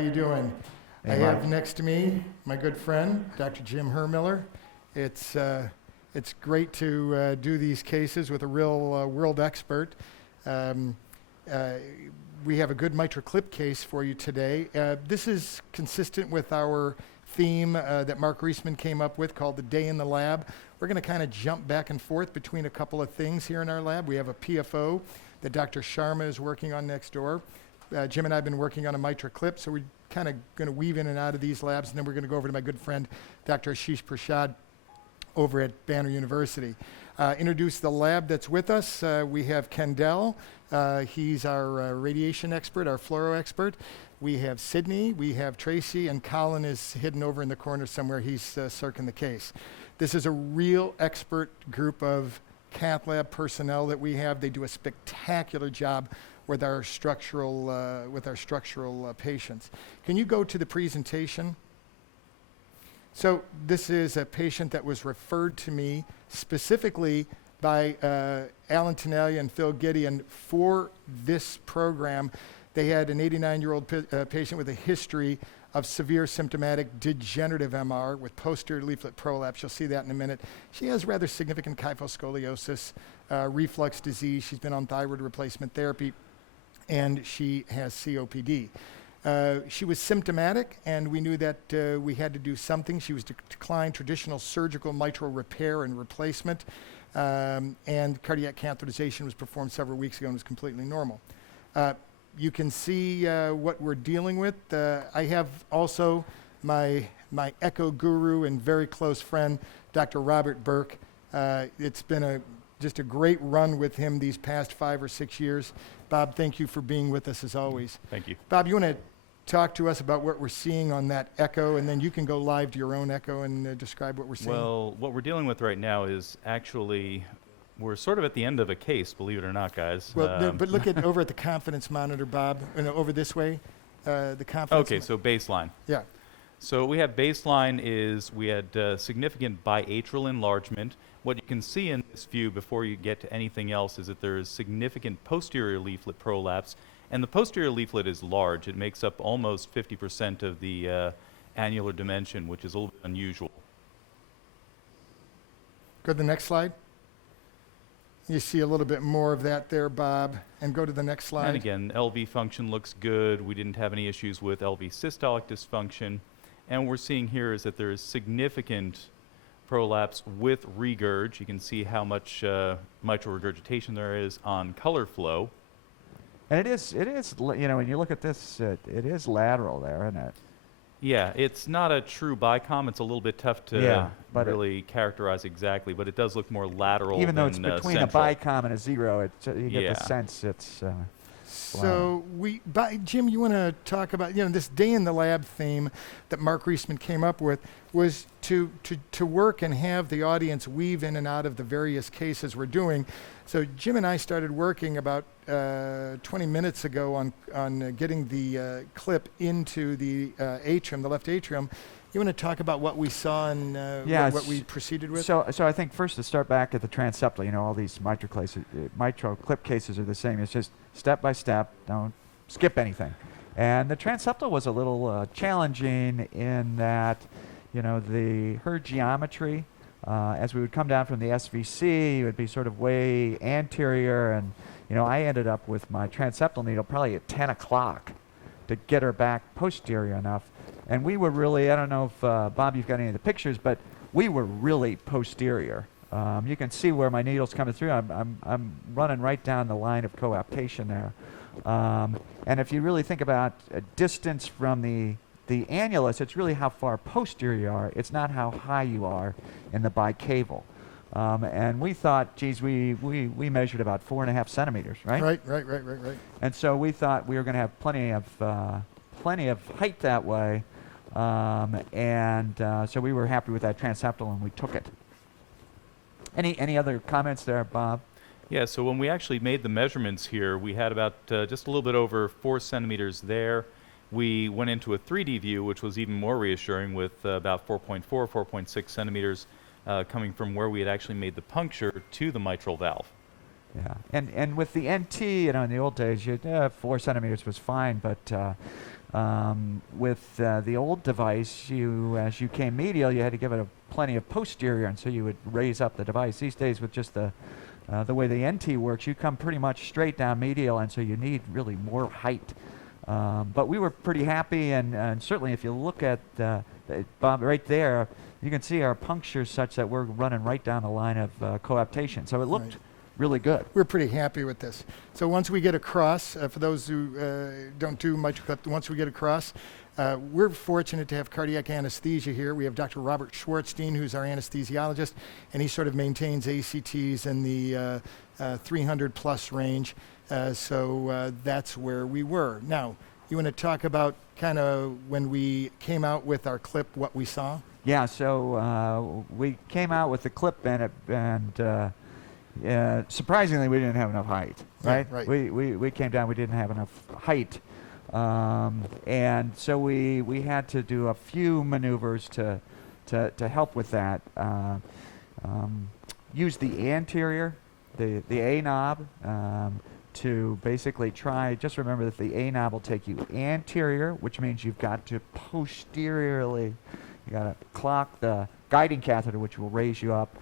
How you doing? Hey, I Mike. have next to me my good friend, Dr. Jim Hermiller. It's great to do these cases with a real world expert. We have a good MitraClip case for you today. This is consistent with our theme that Mark Reisman came up with called The Day in the Lab. We're going to kind of jump back and forth between a couple of things here in our lab. We have a PFO that Dr. Sharma is working on next door. Jim and I have been working on a MitraClip, so we're kind of going to weave in and out of these labs, and then we're going to go over to my good friend, Dr. Ashish Prasad, over at Banner University. Introduce the lab that's with us. We have Kendall. He's our radiation expert, our fluoro expert. We have Sydney, we have Tracy, and Colin is hidden over in the corner somewhere. He's circling the case. This is a real expert group of cath lab personnel that we have. They do a spectacular job with our structural patients. Can you go to the presentation? So this is a patient that was referred to me specifically by Alan Tenaglia and Phil Gideon for this program. They had an 89-year-old patient with a history of severe symptomatic degenerative MR with posterior leaflet prolapse. You'll see that in a minute. She has rather significant kyphoscoliosis, reflux disease. She's been on thyroid replacement therapy, and she has COPD. She was symptomatic, and we knew that we had to do something. She was declined traditional surgical mitral repair and replacement, and cardiac catheterization was performed several weeks ago and was completely normal. You can see what we're dealing with. I have also my echo guru and very close friend, Dr. Robert Burke. It's been just a great run with him these past 5 or 6 years. Bob, thank you for being with us as always. Thank you. Bob, you want to talk to us about what we're seeing on that echo, and then you can go live to your own echo and describe what we're seeing. Well, what we're dealing with right now is actually, we're sort of at the end of a case, believe it or not, guys. Well, but look at over at the confidence monitor, Bob, over this way, the confidence. Okay, so baseline. Yeah. So we have baseline is we had significant biatrial enlargement. What you can see in this view before you get to anything else is that there is significant posterior leaflet prolapse, and the posterior leaflet is large. It makes up almost 50% of the annular dimension, which is a little bit unusual. Go to the next slide. You see a little bit more of that there, Bob, and go to the next slide. And again, LV function looks good. We didn't have any issues with LV systolic dysfunction. And what we're seeing here is that there is significant prolapse with regurg. You can see how much mitral regurgitation there is on color flow. And it is, you know, when you look at this, it is lateral there, isn't it? Yeah, it's not a true bicom. It's a little bit tough to really characterize exactly, but it does look more lateral. Even though it's between central. a bicom and a zero, you get the sense it's. So Jim, you want to talk about, you know, this day in the lab theme that Mark Reisman came up with was to work and have the audience weave in and out of the various cases we're doing. So Jim and I started working about 20 minutes ago on getting the clip into the atrium, the left atrium. You want to talk about what we saw and what we proceeded with? So I think first to start back at the transeptal, you know, all these MitraClip cases are the same. It's just step by step, don't skip anything. And the transeptal was a little challenging in that, you know, her geometry, as we would come down from the SVC, it would be sort of way anterior, and, you know, I ended up with my transeptal needle probably at 10 o'clock to get her back posterior enough. And we were really, I don't know if, Bob, you've got any of the pictures, but we were really posterior. You can see where my needle's coming through. I'm running right down the line of coaptation there. And if you really think about a distance from the annulus, it's really how far posterior you are. It's not how high you are in the bicaval. And we thought, geez, we measured about 4.5 centimeters, right? Right. And so we thought we were going to have plenty of height that way. So we were happy with that transeptal, and we took it. Any other comments there, Bob? Yeah, so when we actually made the measurements here, we had about just a little bit over 4 centimeters there. We went into a 3D view, which was even more reassuring, with about 4.4, 4.6 centimeters coming from where we had actually made the puncture to the mitral valve. Yeah, and with the NT, you know, in the old days, 4 centimeters was fine, but With the old device, as you came medial, you had to give it plenty of posterior, and so you would raise up the device. These days, with just the way the NT works, you come pretty much straight down medial, and so you need really more height. But we were pretty happy, and certainly if you look at Bob right there, you can see our punctures such that we're running right down the line of coaptation. So it looked really good. We're pretty happy with this. So once we get across, for those who don't do MitraClip, once we get across, we're fortunate to have cardiac anesthesia here. We have Dr. Robert Schwartzstein, who's our anesthesiologist, and he sort of maintains ACTs in the 300 plus range. So that's where we were. Now, you want to talk about kind of when we came out with our clip, what we saw? Yeah, so we came out with the clip and surprisingly, we didn't have enough height, right? Right. We came down, we didn't have enough height. And so we had to do a few maneuvers to help with that. Use the anterior, the A knob, to basically try, just remember that the A knob will take you anterior, which means you've got to posteriorly, you got to clock the guiding catheter, which will raise you up.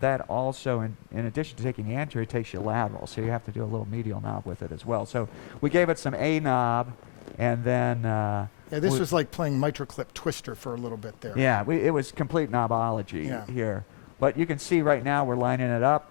That also, in addition to taking the anterior, takes you lateral, so you have to do a little medial knob with it as well. So we gave it some A knob, and then Yeah, this was like playing MitraClip Twister for a little bit there. yeah, it was complete knobology here. But you can see right now we're lining it up,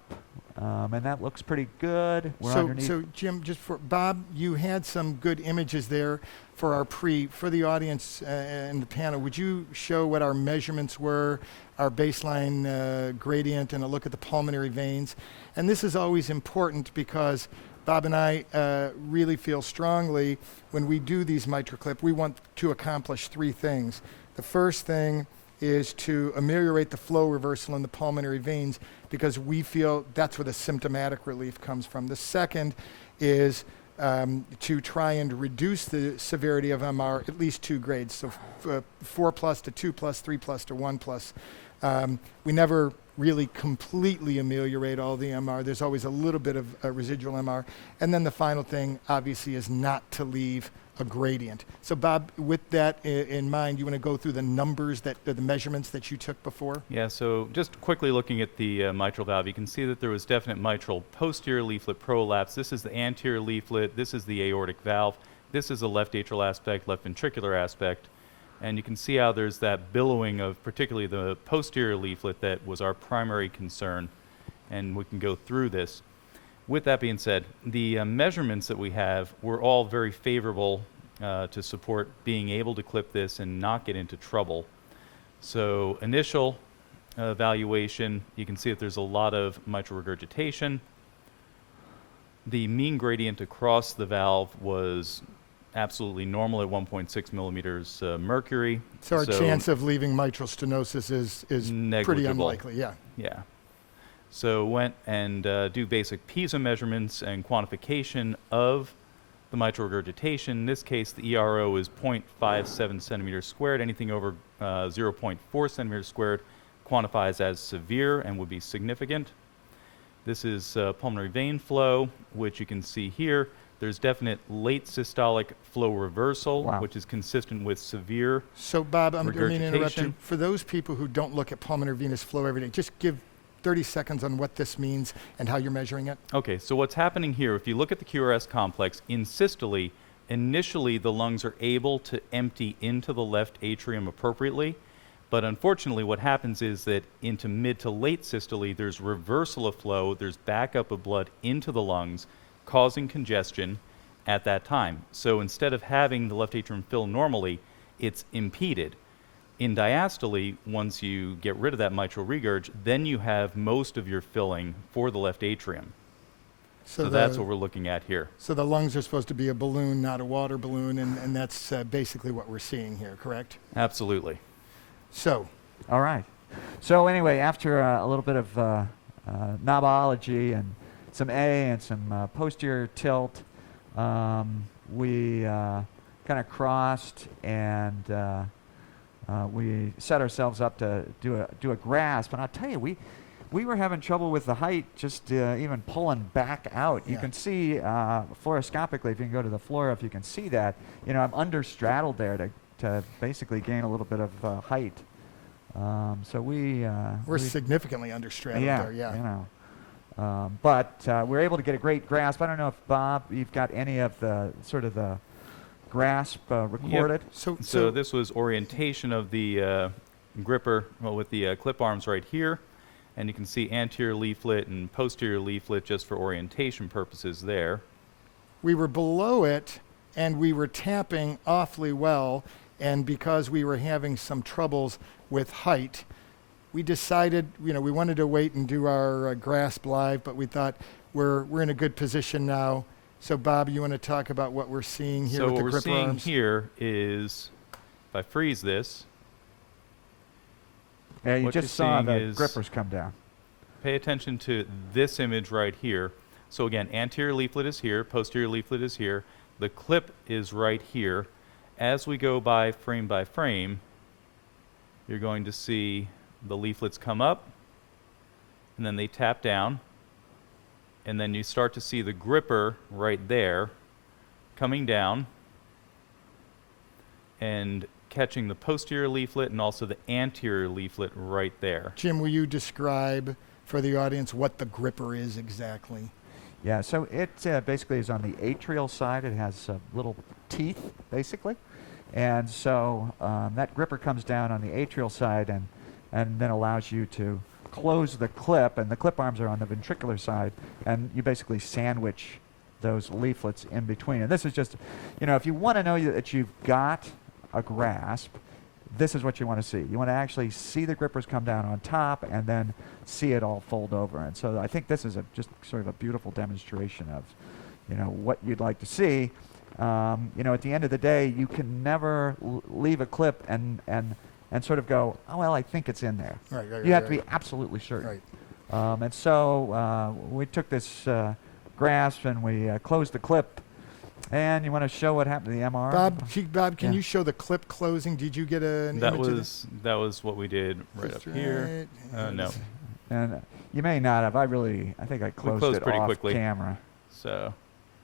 and that looks pretty good. We're underneath. So Jim, just for Bob, you had some good images there for our for the audience and the panel. Would you show what our measurements were, our baseline gradient, and a look at the pulmonary veins? And this is always important because Bob and I really feel strongly when we do these MitraClip, we want to accomplish three things. The first thing is to ameliorate the flow reversal in the pulmonary veins because we feel that's where the symptomatic relief comes from. The second is to try and reduce the severity of MR at least 2 grades, so 4 plus to 2 plus, 3 plus to 1 plus. We never really completely ameliorate all the MR. There's always a little bit of residual MR. And then the final thing, obviously, is not to leave a gradient. So Bob, with that in mind, you want to go through the numbers, the measurements that you took before? Yeah, so just quickly looking at the mitral valve, you can see that there was definite mitral posterior leaflet prolapse. This is the anterior leaflet. This is the aortic valve. This is the left atrial aspect, left ventricular aspect. And you can see how there's that billowing of particularly the posterior leaflet that was our primary concern. And we can go through this. With that being said, the measurements that we have were all very favorable to support being able to clip this and not get into trouble. So initial evaluation, you can see that there's a lot of mitral regurgitation. The mean gradient across the valve was absolutely normal at 1.6 millimeters mercury. So our chance of leaving mitral stenosis is pretty unlikely, yeah. Yeah. So went and do basic piezo measurements and quantification of the mitral regurgitation. In this case, the ERO is 0.57 centimeters squared. Anything over 0.4 centimeters squared quantifies as severe and would be significant. This is pulmonary vein flow, which you can see here. There's definite late systolic flow reversal, which is consistent with severe So Bob, I'm going to interrupt you. regurgitation. For those people who don't look at pulmonary venous flow every day, just give 30 seconds on what this means and how you're measuring it. Okay, so what's happening here, if you look at the QRS complex, in systole, initially the lungs are able to empty into the left atrium appropriately, but unfortunately what happens is that into mid to late systole, there's reversal of flow, there's backup of blood into the lungs, causing congestion at that time. So instead of having the left atrium fill normally, it's impeded. In diastole, once you get rid of that mitral regurg, then you have most of your filling for the left atrium. So that's what we're looking at here. So the lungs are supposed to be a balloon, not a water balloon, and that's basically what we're seeing here, correct? Absolutely. So. All right. So anyway, after a little bit of knobology and some A and some posterior tilt, we kind of crossed and we set ourselves up to do a grasp. And I'll tell you, we were having trouble with the height, just even pulling back out. You Yeah. can see fluoroscopically, if you can go to the floor, if you can see that, I'm understraddled there to basically gain a little bit of height. So We're we significantly understraddled there, yeah. But we're able to get a great grasp. I don't know if, Bob, you've got any of the sort of the grasp recorded. So this was orientation of the gripper, with the clip arms right here. And you can see anterior leaflet and posterior leaflet just for orientation purposes there. We were below it, and we were tapping awfully well, and because we were having some troubles with height, we decided, we wanted to wait and do our grasp live, but we thought we're in a good position now. So Bob, you want to talk about what we're seeing here with the gripper arms? So what we're seeing here is, if I freeze this, Yeah, you what just you're saw seeing the is- grippers come down. pay attention to this image right here. So again, anterior leaflet is here, posterior leaflet is here, the clip is right here. As we go by frame, you're going to see the leaflets come up, and then they tap down, and then you start to see the gripper right there coming down and catching the posterior leaflet and also the anterior leaflet right there. Jim, will you describe for the audience what the gripper is exactly? Yeah, so it basically is on the atrial side. It has little teeth, basically. And so that gripper comes down on the atrial side and then allows you to close the clip, and the clip arms are on the ventricular side, and you basically sandwich those leaflets in between. And this is just, if you want to know that you've got a grasp, this is what you want to see. You want to actually see the grippers come down on top and then see it all fold over. And so I think this is just sort of a beautiful demonstration of, what you'd like to see. At the end of the day, you can never leave a clip and sort of go, oh, well, I think it's in there. Right, You have to be absolutely certain. Right. And so we took this grasp and we closed the clip. And you want to show what happened to the MR? Bob, can Yeah. you show the clip closing? Did you get an That image of this? was what we did right Just up here. right, No. And you may not have. I think I closed it pretty off quickly. camera. So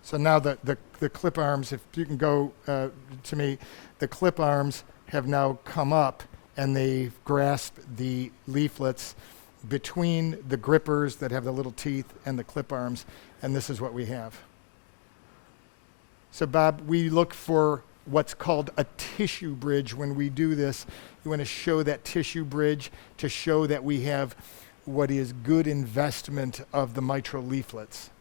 So now the clip arms, if you can go to me, the clip arms have now come up and they've grasped the leaflets between the grippers that have the little teeth and the clip arms, and this is what we have. So Bob, we look for what's called a tissue bridge when we do this. You want to show that tissue bridge to show that we have what is good investment of the mitral leaflets.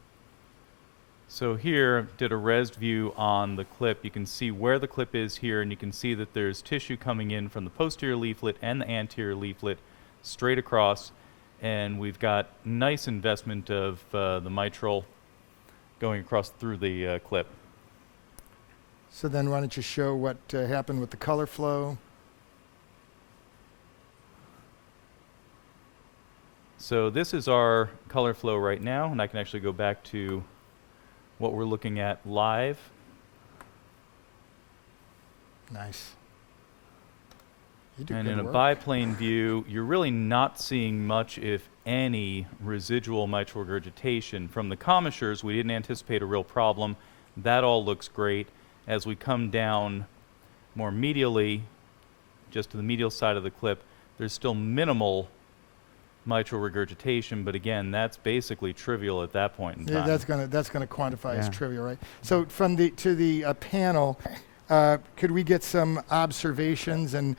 So here, did a res view on the clip. You can see where the clip is here, and you can see that there's tissue coming in from the posterior leaflet and the anterior leaflet straight across, and we've got nice investment of the mitral going across through the clip. So then why don't you show what happened with the color flow? So this is our color flow right now, and I can actually go back to what we're looking at live. Nice. You do And good in a work. biplane view, you're really not seeing much, if any, residual mitral regurgitation. From the commissures, we didn't anticipate a real problem. That all looks great. As we come down more medially, just to the medial side of the clip, there's still minimal mitral regurgitation, but again, that's basically trivial at that point in time. Yeah, that's gonna quantify as Yeah. trivial, right? So from the panel, could we get some observations and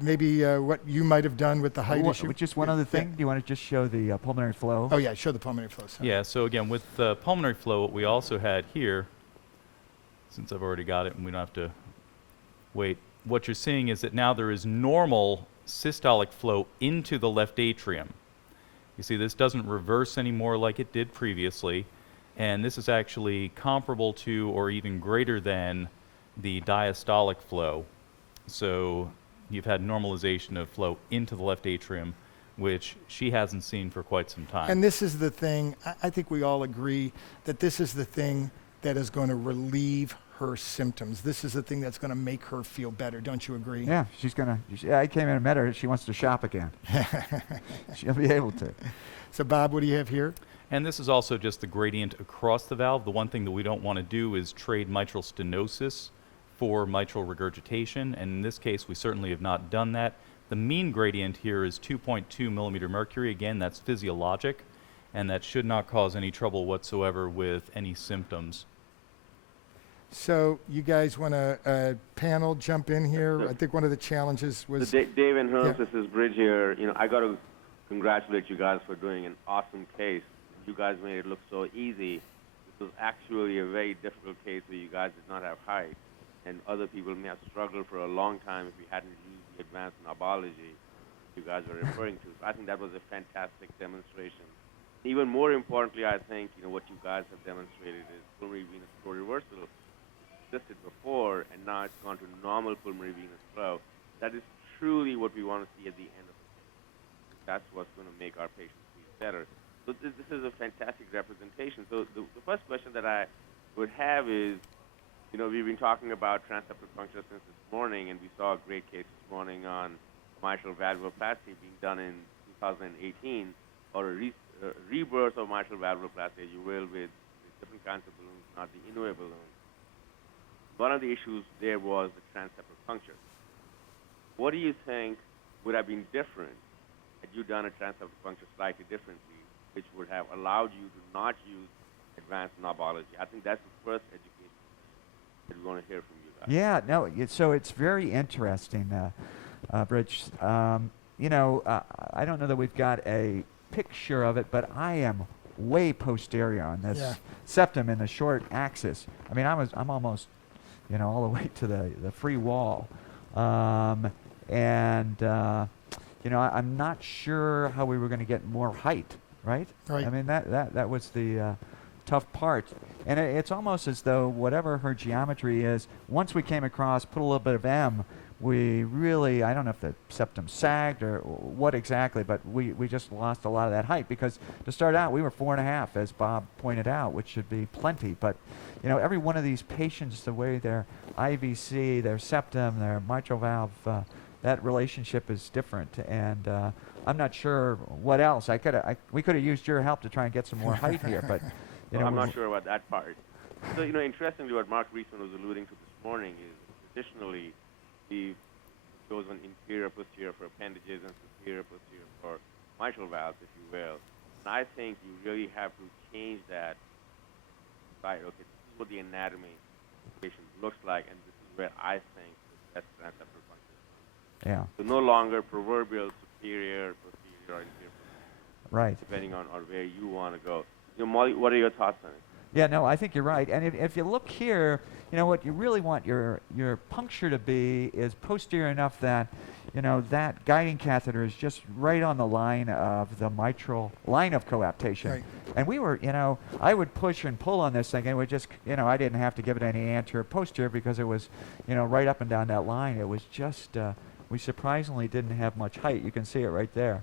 maybe what you might have done with the height issue? Just one other thing. Do you want to just show the pulmonary flow? Oh yeah, show the pulmonary flow. Sorry. Yeah, so again, with the pulmonary flow, what we also had here, since I've already got it and we don't have to wait, what you're seeing is that now there is normal systolic flow into the left atrium. You see, this doesn't reverse anymore like it did previously, and this is actually comparable to or even greater than the diastolic flow. So you've had normalization of flow into the left atrium, which she hasn't seen for quite some time. And this is the thing, I think we all agree that this is the thing that is going to relieve her symptoms. This is the thing that's going to make her feel better. Don't you agree? Yeah, I came in and met her. She wants to shop again. She'll be able to. So Bob, what do you have here? And this is also just the gradient across the valve. The one thing that we don't want to do is trade mitral stenosis for mitral regurgitation, and in this case we certainly have not done that. The mean gradient here is 2.2 millimeter mercury. Again, that's physiologic, and that should not cause any trouble whatsoever with any symptoms. So you guys want to panel jump in here? Sure. I think one of the challenges was Dave and Holmes, Yeah. this is Bridge here. I got to congratulate you guys for doing an awesome case. You guys made it look so easy. This was actually a very difficult case where you guys did not have height, and other people may have struggled for a long time if we hadn't used the advanced knobology you guys were referring to. So I think that was a fantastic demonstration. Even more importantly, I think what you guys have demonstrated is pulmonary venous flow reversal existed before, and now it's gone to normal pulmonary venous flow. That is truly what we want to see at the end of the case. That's what's going to make our patients feel better. So this is a fantastic representation. So the first question that I would have is, we've been talking about transeptal puncture since this morning, and we saw a great case this morning on mitral valvuloplasty being done in 2018, or a rebirth of mitral valvuloplasty, as you will, with different kinds of balloons, not the Inoue balloon. One of the issues there was the transeptal puncture. What do you think would have been different had you done a transeptal puncture slightly differently, which would have allowed you to not use advanced knobology? I think that's the first education that we want to hear from you guys. Yeah, no, so it's very interesting, Bridge. I don't know that we've got a picture of it, but I am way posterior on this septum in the short axis. I mean, I'm almost, all the way to the free wall. I'm not sure how we were going to get more height, right? Right. I mean, that was the tough part. And it's almost as though whatever her geometry is, once we came across, put a little bit of M, we really, I don't know if the septum sagged or what exactly, but we just lost a lot of that height, because to start out we were 4.5, as Bob pointed out, which should be plenty. But every one of these patients, the way their IVC, their septum, their mitral valve, that relationship is different, and I'm not sure what else. We could have used your help to try and get some more height here, but Well, I'm not sure about that part. So, interestingly, what Mark Reisman was alluding to this morning is traditionally we've chosen inferior posterior for appendages and superior posterior for mitral valves, if you will. And I think you really have to change that. Right, okay, this is what the anatomy of the patient looks like, and this is where I think the best transeptal function is. yeah, So no longer proverbial superior, posterior, or inferior, right. depending on where you want to go. Molly, what are your thoughts on it? Yeah, no, I think you're right. And if you look here, what you really want your puncture to be is posterior enough that, that guiding catheter is just right on the line of the mitral line of coaptation. Right. And we were, I would push and pull on this thing, and it would just, I didn't have to give it any anterior posterior because it was, right up and down that line. It was just, we surprisingly didn't have much height. You can see it right there.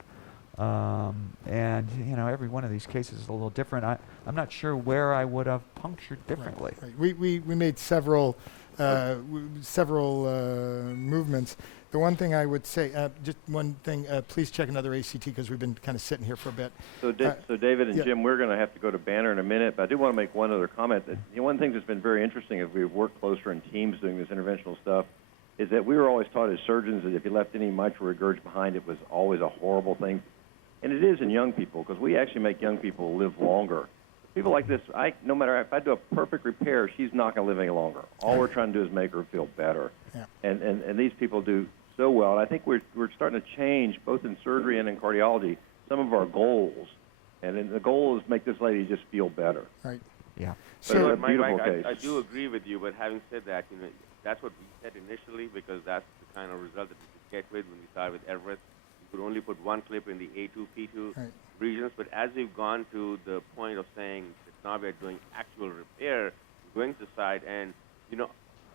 And every one of these cases is a little different. I'm not sure where I would have punctured differently. Right. We made several movements. The one thing I would say, just one thing, please check another ACT, because we've been kind of sitting here for a bit. So, David and yeah. Jim, we're going to have to go to Banner in a minute, but I do want to make one other comment. That, one of the things that's been very interesting as we've worked closer in teams doing this interventional stuff is that we were always taught as surgeons that if you left any mitral regurg behind, it was always a horrible thing. And it is in young people, because we actually make young people live longer. People like this, no matter if I do a perfect repair, she's not going to live any longer. All we're trying to do is make her feel better. Yeah. And these people do so well. And I think we're starting to change, both in surgery and in cardiology, some of our goals. And then the goal is make this lady just feel better. Right. Yeah. So, a beautiful Mike, case. I do agree with you, but having said that, that's what we said initially, because that's the kind of result that we could get with when we started with Everett. We could only put one clip in the A2, P2 Right. regions, but as we've gone to the point of saying that now we're doing actual repair, going to the side, and,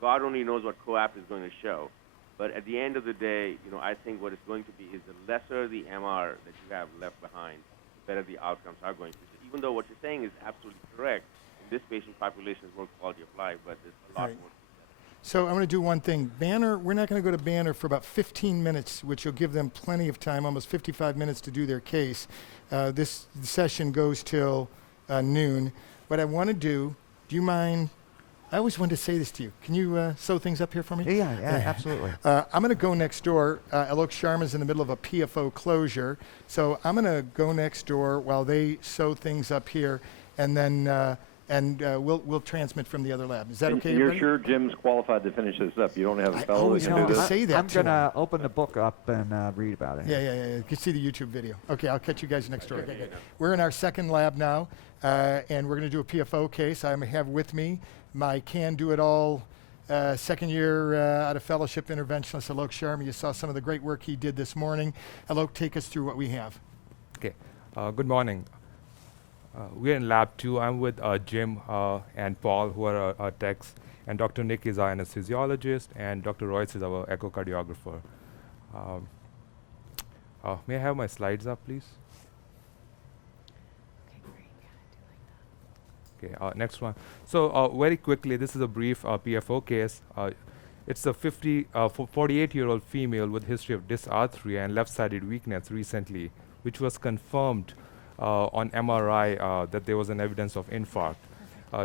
God only knows what COAP is going to show. But at the end of the day, I think what it's going to be is the lesser the MR that you have left behind, the better the outcomes are going to be. So even though what you're saying is absolutely correct, this patient population is more quality of life, but there's a lot Right. more. So I'm going to do one thing. Banner, we're not going to go to Banner for about 15 minutes, which will give them plenty of time, almost 55 minutes to do their case. This session goes till noon. What I want to do you mind? I always wanted to say this to you. Can you sew things up here for me? Yeah, absolutely. I'm going to go next door. Alok Sharma's in the middle of a PFO closure. So I'm going to go next door while they sew things up here, and then we'll transmit from the other lab. Is that okay, You're everybody? sure Jim's qualified to finish this up? You don't have a I fellow always that can wanted do to this? say that I'm to going to him. open the book up and read about it. Yeah. You can see the YouTube video. Okay, I'll catch you guys next door. Okay, good. We're in our second lab now, and we're going to do a PFO case. I have with me my can-do-it-all second year out of fellowship interventionist, Alok Sharma. You saw some of the great work he did this morning. Alok, take us through what we have. Okay. Good morning. We're in lab 2. I'm with Jim and Paul, who are our techs, and Dr. Nick is our anesthesiologist, and Dr. Royce is our echocardiographer. May I have my slides up, please? Okay, next one. So very quickly, this is a brief PFO case. It's a 48-year-old female with history of dysarthria and left-sided weakness recently, which was confirmed on MRI that there was an evidence of infarct.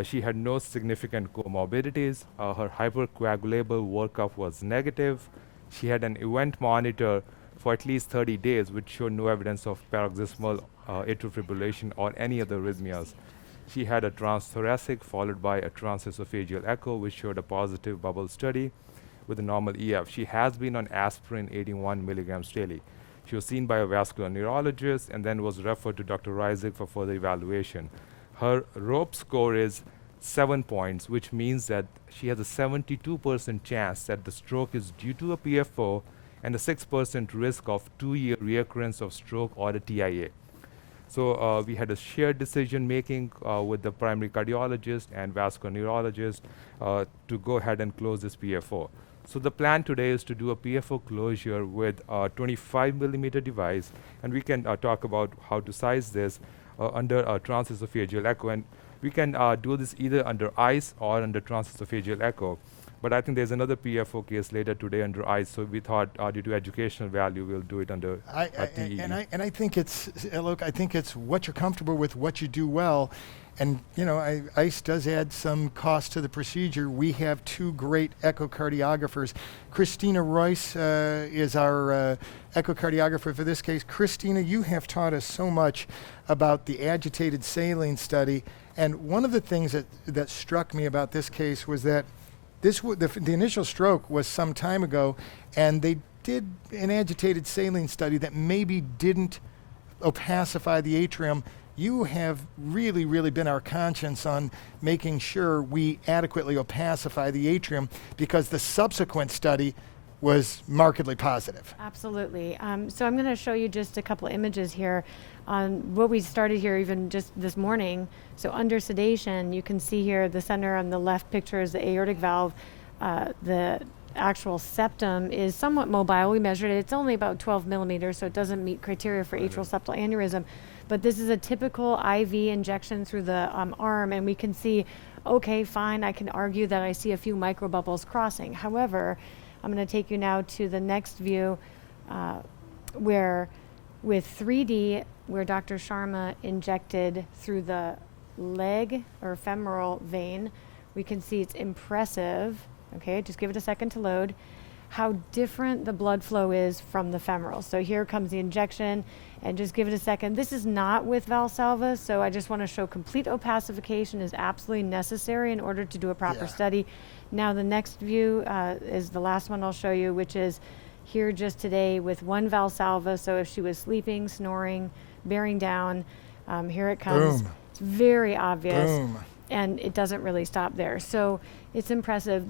She had no significant comorbidities. Her hypercoagulable workup was negative. She had an event monitor for at least 30 days, which showed no evidence of paroxysmal atrial fibrillation or any other arrhythmias. She had a transthoracic followed by a transesophageal echo, which showed a positive bubble study with a normal EF. She has been on aspirin 81 milligrams daily. She was seen by a vascular neurologist and then was referred to Dr. Reisig for further evaluation. Her ROPE score is 7 points, which means that she has a 72% chance that the stroke is due to a PFO and a 6% risk of 2-year reoccurrence of stroke or a TIA. So we had a shared decision making with the primary cardiologist and vascular neurologist to go ahead and close this PFO. So the plan today is to do a PFO closure with a 25 millimeter device, and we can talk about how to size this under a transesophageal echo, and we can do this either under ICE or under transesophageal echo. But I think there's another PFO case later today under ICE, so we thought due to educational value, we'll do it under TEE. And I think it's, look, I think it's what you're comfortable with, what you do well. And, you know, ICE does add some cost to the procedure. We have 2 great echocardiographers. Christina Royce is our echocardiographer for this case. Christina, you have taught us so much about the agitated saline study. And one of the things that struck me about this case was that the initial stroke was some time ago, and they did an agitated saline study that maybe didn't opacify the atrium. You have really, really been our conscience on making sure we adequately opacify the atrium, because the subsequent study was markedly positive. Absolutely. So I'm going to show you just a couple of images here on what we started here even just this morning. So under sedation, you can see here the center on the left picture is the aortic valve. The actual septum is somewhat mobile. We measured it. It's only about 12 millimeters, so it doesn't meet criteria for atrial septal aneurysm. But this is a typical IV injection through the arm, and we can see, okay, fine, I can argue that I see a few microbubbles crossing. However, I'm going to take you now to the next view where with 3D, where Dr. Sharma injected through the leg or femoral vein, we can see it's impressive. Okay, just give it a second to load. How different the blood flow is from the femoral. So here comes the injection, and just give it a second. This is not with Valsalva, so I just want to show complete opacification is absolutely necessary in order to do a proper study. Now the next view is the last one I'll show you, which is here just today with 1 Valsalva. So if she was sleeping, snoring, bearing down, here it comes. Boom. It's very obvious. Boom. And it doesn't really stop there. So it's impressive.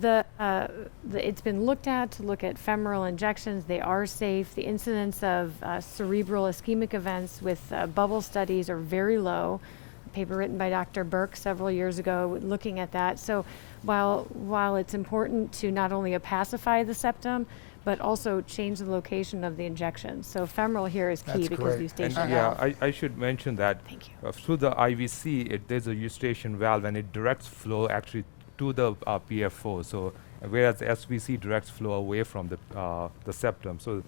It's been looked at to look at femoral injections. They are safe. The incidence of cerebral ischemic events with bubble studies are very low. A paper written by Dr. Burke several years ago looking at that. So while it's important to not only opacify the septum, but also change the location of the injection. So femoral here is key That's because great. the And eustachian yeah, valve. I should mention that Thank you. through the IVC, there's a eustachian valve, and it directs flow actually to the PFO. So whereas SVC directs flow away from the septum. So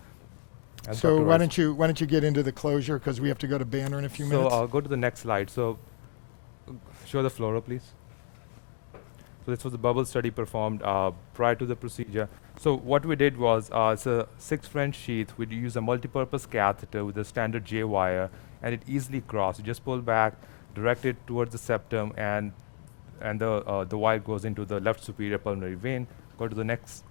as So Dr. why Rice- don't you get into the closure, because we have to go to Banner in a few minutes. So go to the next slide. So show the fluoro, please. So this was a bubble study performed prior to the procedure. So what we did was it's a 6 French sheath. We'd use a multipurpose catheter with a standard J wire, and it easily crossed. You just pull back, direct it towards the septum, and the wire goes into the left superior pulmonary vein. Go to the next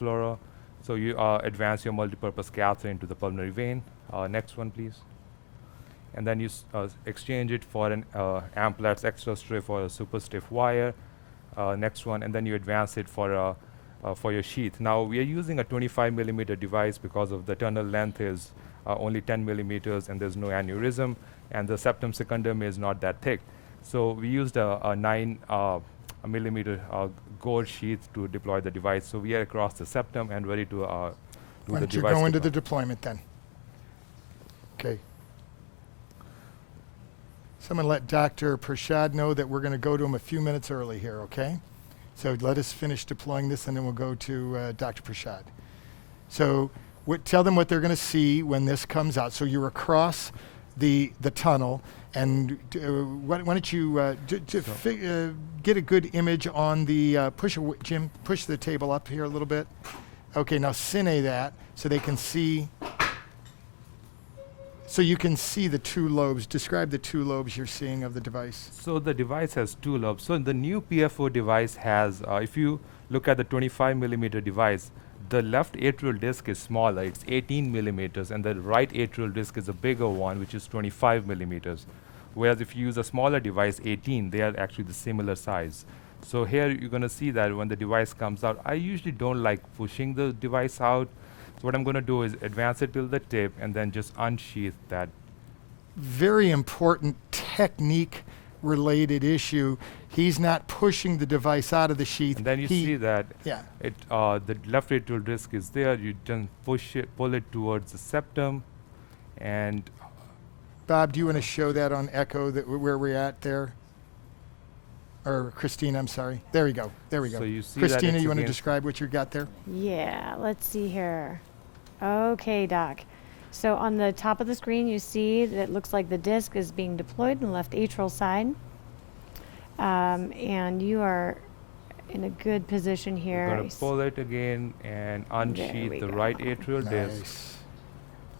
fluoro. So you advance your multipurpose catheter into the pulmonary vein. Next one, please. And then you exchange it for an Amplatz extra stiff or a super stiff wire. Next one, and then you advance it for your sheath. Now we are using a 25 millimeter device because of the tunnel length is only 10 millimeters, and there's no aneurysm, and the septum secundum is not that thick. So we used a 9 millimeter gold sheath to deploy the device. So we are across the septum and ready to do Why the don't you device. go into the deployment then? Okay. Someone let Dr. Prashad know that we're going to go to him a few minutes early here, okay? So let us finish deploying this, and then we'll go to Dr. Prashad. So tell them what they're going to see when this comes out. So you're across the tunnel, and why don't you get a good image on the Jim, push the table up here a little bit. Okay, now cine that so they can see. So you can see the 2 lobes. Describe the 2 lobes you're seeing of the device. So the device has 2 lobes. So the new PFO device has, if you look at the 25 millimeter device, the left atrial disc is smaller. It's 18 millimeters, and the right atrial disc is a bigger one, which is 25 millimeters. Whereas if you use a smaller device, 18, they are actually the similar size. So here you're going to see that when the device comes out, I usually don't like pushing the device out. So what I'm going to do is advance it till the tip and then just unsheath that. Very important technique related issue. He's not pushing the device out of the sheath. And then you see that Yeah. the left atrial disc is there. You just pull it towards the septum, and Bob, do you want to show that on echo where we're at there? Or Christina, I'm sorry. There we go. There we go. so you see Christina, that you want to against- describe what you got there? Yeah, let's see here. Okay, Doc. So on the top of the screen, you see that it looks like the disc is being deployed in the left atrial side. And you are in a good position here. You're I going to s- pull it again and we unsheath the go. right atrial disc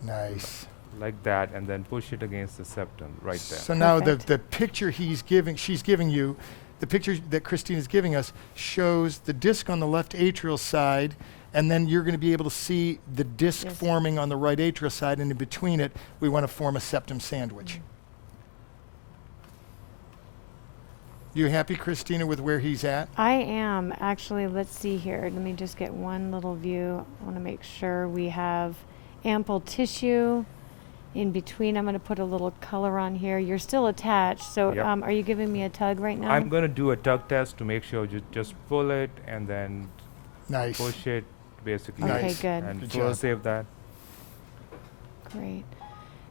Nice. Nice. like that, and then push it against the septum right there. So now Perfect. the picture she's giving you, the picture that Christina's giving us shows the disc on the left atrial side, and then you're going to be able to see the disc Yes. forming on the right atrial side, and in between it, we want to form a septum sandwich. You happy, Christina, with where he's at? I am. Actually, let's see here. Let me just get one little view. I want to make sure we have ample tissue in between. I'm going to put a little color on here. You're still attached, so Yep. are you giving me a tug right now? I'm going to do a tug test to make sure you just pull it and then Nice. push it, basically. Okay, Nice. good. And Good flow job. save that. Great.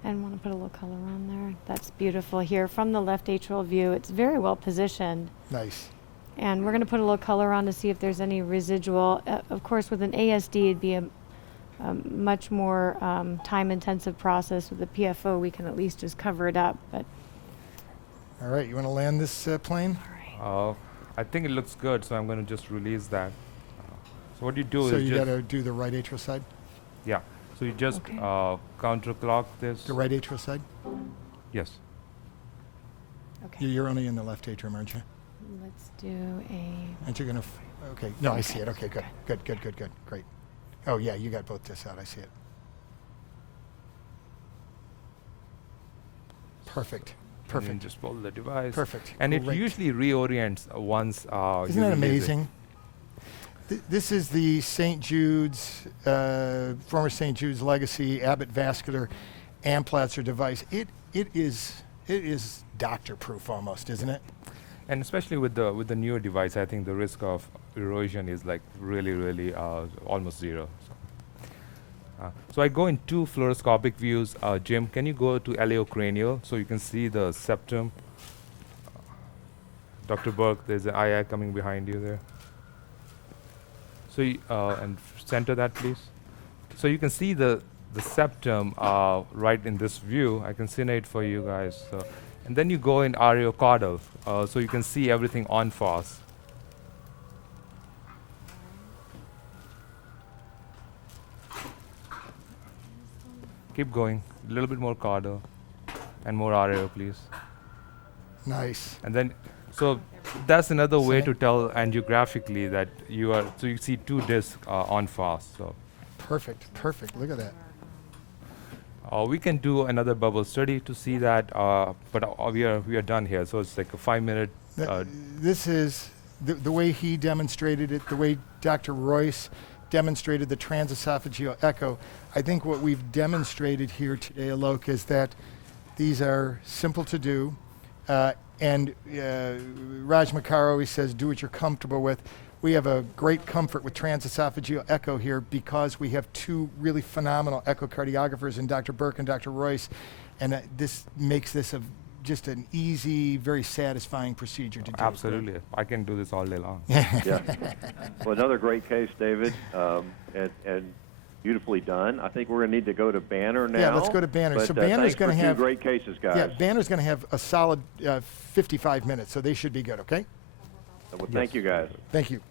And want to put a little color on there. That's beautiful here from the left atrial view. It's very well positioned. Nice. And we're going to put a little color on to see if there's any residual. Of course, with an ASD, it'd be a much more time-intensive process. With the PFO, we can at least just cover it up. But All right, you want to land this plane? all right. I think it looks good, so I'm going to just release that. So what you do So is you just got to do the right atrial side? yeah. So you just Okay. counterclock this. The right atrial side? Yes. Okay. You're only in the left atrium, aren't you? Let's do a. And you're going to, okay. No, I see it. Okay, good. Good. Great. Oh, yeah, you got both discs out. I see it. Perfect. And then just pull the device. Perfect. And it Great. usually reorients once. Isn't you that release it. amazing? This is the St. Jude's, former St. Jude's Legacy Abbott Vascular Amplatzer device. It is doctor-proof almost, isn't it? And especially with the newer device, I think the risk of erosion is like really almost zero. So. So I go in two fluoroscopic views. Jim, can you go to eleocranial so you can see the septum? Dr. Burke, there's an eye coming behind you there. So and center that, please. So you can see the septum right in this view. I can cine it for you guys. And then you go in areocaudal, so you can see everything en face. Keep going. A little bit more caudal and more areo, please. Nice. And then, so that's another way Cine. to tell angiographically that you are, so you see two discs en face. So Perfect. Perfect. Look at that. we can do another bubble study to see that, but we are done here. So it's like a 5-minute. This is the way he demonstrated it, the way Dr. Royce demonstrated the transesophageal echo. I think what we've demonstrated here today, Alok, is that these are simple to do. And Raj Makkar always says, do what you're comfortable with. We have a great comfort with transesophageal echo here because we have two really phenomenal echocardiographers in Dr. Burke and Dr. Royce. And this makes this just an easy, very satisfying procedure to do. Absolutely. I can do this all day long. Yeah. Well, another great case, David, and beautifully done. I think we're going to need to go to Banner now. Yeah, let's go to Banner. But, So Banner's going to have two great cases, guys. Yeah, Banner's going to have a solid 55 minutes, so they should be good. Okay. Well, thank you, guys. Thank you.